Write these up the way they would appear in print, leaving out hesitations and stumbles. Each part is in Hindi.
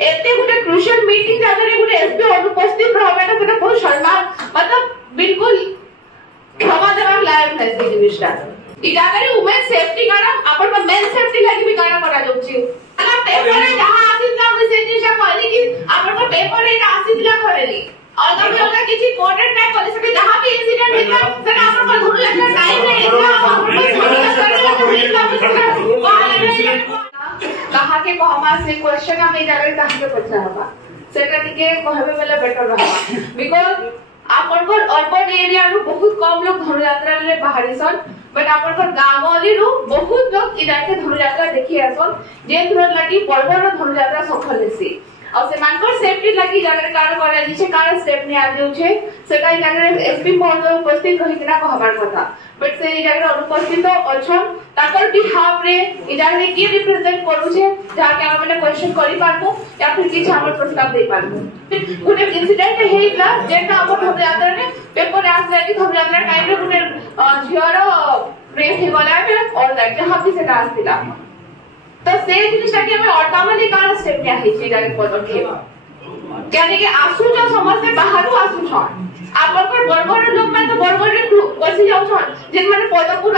एते गुटे क्रूशियल मीटिंग जागर रे गुटे एसपी अनुपस्थित रहबेटा सेटा बहुत शर्मा मतलब बिल्कुल क्षमा देवा लायक है से जिनिसटा ई जागर रे वुमेन सेफ्टी गाना अपन मेन सेफ्टी लागि भी गाना करा जाउची अला पेपर रे जहां आसीला मेसेज निशा कहली कि अपन को पेपर रे आसीला करेली अलग अलग किछि कोडेड ना कले सके जहां भी इंसिडेंट होला सेटा अपन को धुन लगला टाइम रे कहा के को हमार से क्वेश्चन हम ए जागर कहां के पछा हबा सेटा टिके कहबे बेले बेटर रहबा बिकॉज़ आपन को अर्बन एरिया रो बहुत कम लोग धनु यात्रा रे बाहरी सन बट आपन को गांव वाली रो बहुत लोग इधर के धनु यात्रा देखि आसन जे थोर लगी पर्व रो धनु यात्रा सफल हेसी और से मानकर सेफ्टी लगी जागर कारण करे जे कारण स्टेप ने आ जाउ छे सेटा जागर एसपी महोदय उपस्थित कहि किना कहबार କଥା बट से जागर अनुपस्थित अछन ताकर बिहाफ रे इ जागर के रिप्रेजेंट करू छे जाके हम माने क्वेश्चन करि पारबो या फिर किछ हमर प्रस्ताव दे पारबो गुटे इंसिडेंट हेइला जेटा हमर धनु यात्रा रे पेपर आस लागी धनु यात्रा टाइम रे गुटे झियर रेस हे गला और दैट जहां भी सेटा आस्तिला तो से जिनिसटा कि हमें ऑटोमेटिक कारण स्टेप ने है छै जाके पदक्षेप यानी कि आसु जो समस्त बाहरु आसु छ आपन पर बड़बड़ लोग में तो बड़बड़ बसी जाउ छ जे माने पदमपुर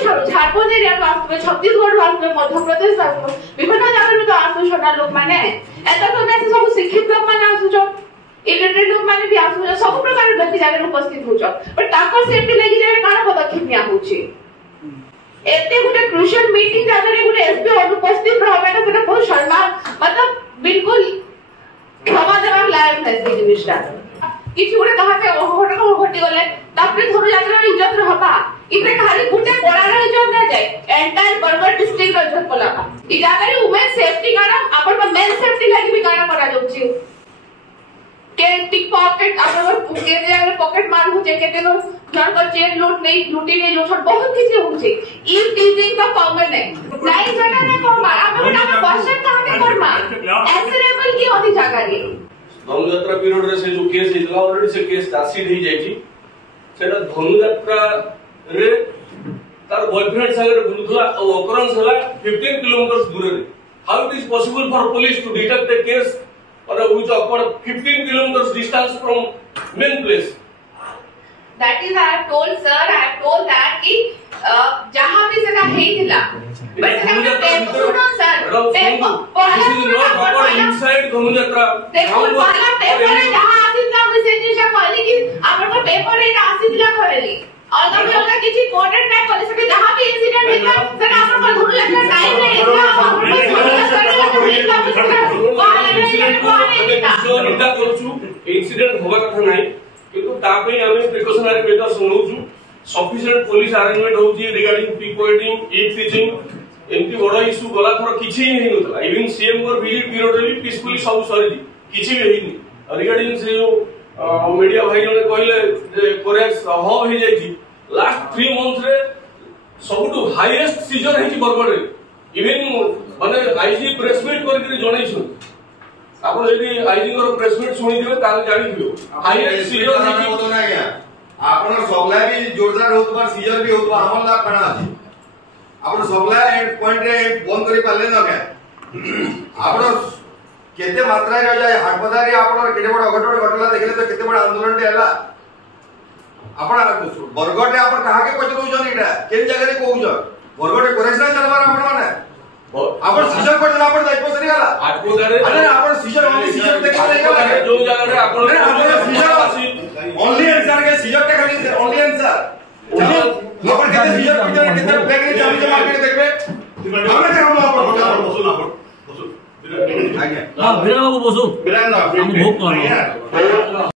छाड़ो झारखंड एरिया रो आसु छत्तीसगढ़ रो आसु मध्य प्रदेश आसु विभिन्न जगह रो तो आसु छटा लोग माने एता तो में सब शिक्षित लोग माने आसु छ इलिटरेट लोग माने भी आसु छ सब प्रकार लोग जागे उपस्थित हो छ बट ताकर सेफ्टी लागि जागे काना पदक्षेप निया हो छै एते गुटे क्रूशियल मीटिंग जागर रे गुटे एसपी अनुपस्थित रहबेटा सेटा बहुत शर्मा मतलब बिल्कुल क्षमा देवा लायक है से जिनिसटा किछि गुटे कहा के घटना घटी गले तापरे धनु यात्रा रे इज्जत रहबा इते खाली गुटे कोरार इज्जत ना जाय एंटायर बरगढ़ डिस्ट्रिक्ट रो इज्जत पलाबा इ जागर रे वुमेन सेफ्टी गाना अपन मेन सेफ्टी लागि भी गाना करा जाउची के टिक पॉकेट अपन के जागर पॉकेट मार हो जे केते नो घर पर चेन लूटी नहीं जो बहुत किसी हो छे ई टीजिंग का कॉमन है नहीं जाना ना को मारा हम क्वेश्चन कहां के करबा एंसरेबल की होती जागा रे धनु यात्रा पीरियड रे से जो केस हितला ऑलरेडी से केस चार्जशीट ही जायछि सेटा धनु यात्रा रे तार बॉयफ्रेंड सागर बुलुथला और ओकरंस हला 15 किलोमीटर दूर रे how it is possible for police to detect the case or which occur 15 kilometre distance from main place That is I have told sir I have told that कि जहां भी सेटा हेइला बट सुनो सर पेपर इनसाइड धनु यात्रा देखो पहला पेपर रे जहां आसीला मेसेज निशा कहली कि अपन को पेपर रे आसीला करेली अलग अलग किछि कोडेड ना कले सके जहां भी इंसिडेंट होला सेटा अपन को धुन लगला टाइम रे इंसिडेंट होबा कथा नाही किंतु तापे हमें प्रिकॉशनरी मेजर्स नउछु सफिशिएंट पुलिस अरेंजमेंट होउची रिगार्डिंग पिकपोइंटिंग ई टीचिंग एमती बड़ इशू गला थोर किछि नहीं होतला इवन सीएम को विजिट पीरियड रे भी पीसफुली सब सरी किछि भी हेनी रिगार्डिंग से जो मीडिया भाई जने कहले जे कोरेक्स हब हे जायछि लास्ट 3 मंथ रे सबटु हाईएस्ट सीजर हेछि बरगढ़ रे इवन माने आईजी प्रेस मीट करके जणैछु आपण यदि आईजी को प्रेस मीट सुनि दिबे ताल जानि दियो हाईएस्ट सीजर हेछि बोलो ना क्या आपण सबला भी जोरदार होतबा सीजर भी होतबा हमर ला कणा अछि आपण सबला एंड पॉइंट रे बंद करि पाले न क्या आपण केते मात्रा रे जाय हाट बाजार रे आपण केते बड़ अघटन घटला देखले तो केते बड़ आंदोलन टे हला आपण बरगढ़ रे आपण कहा के पचरौ जन इटा केन जगह रे कहू जन बरगढ़ रे कोरेक्शन चलबार आपण माने आपण सीजर कर देला आपण दायित्व सरी गला हाट बाजार रे अरे आपण सीजर ओनली सीजर देखा नहीं जो जगह रे आपण सीजर ओनली आंसर के सीजर के खाली ओनली आंसर आपण केते सीजर पिटर केते ब्लैक रे जामी जमा के देखबे हमने के हम आपण बसो ना बसो आज्ञा हां बिरा बाबू बसो बिरा ना हम भोग कर